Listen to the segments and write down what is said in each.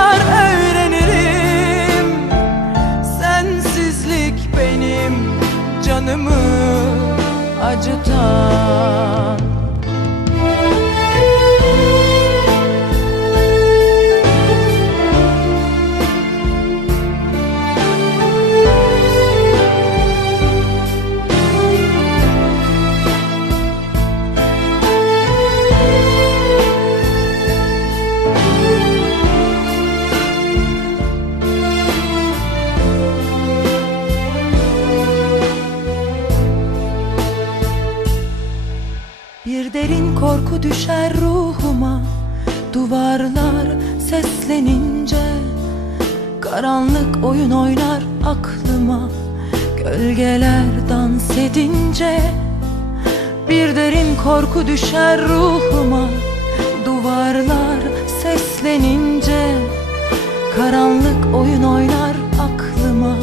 yaşar öğrenirim. Sensizlik benim canımı acıtan Bir derin korku düşer ruhuma. Duvarlar seslenince Karanlık oyun oynar aklıma. Gölgeler dans edince Bir derin korku düşer ruhuma. Duvarlar seslenince Karanlık oyun oynar aklıma.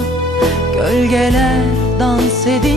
Gölgeler dans edince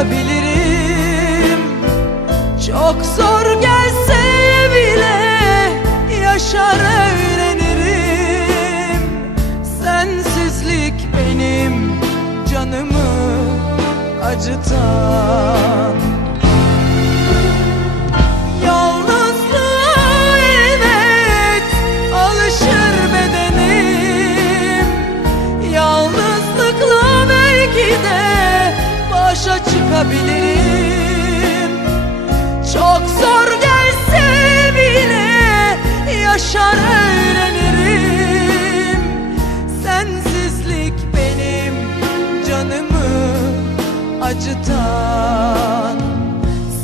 başa çıkabilirim Çok zor gelse bile yaşar öğrenirim. Sensizlik benim canımı acıtan başa çıkabilirim Çok zor gelse bile yaşar öğrenirim. Sensizlik benim canımı acıtan.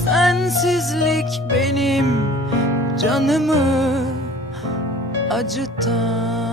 Sensizlik benim canımı acıtan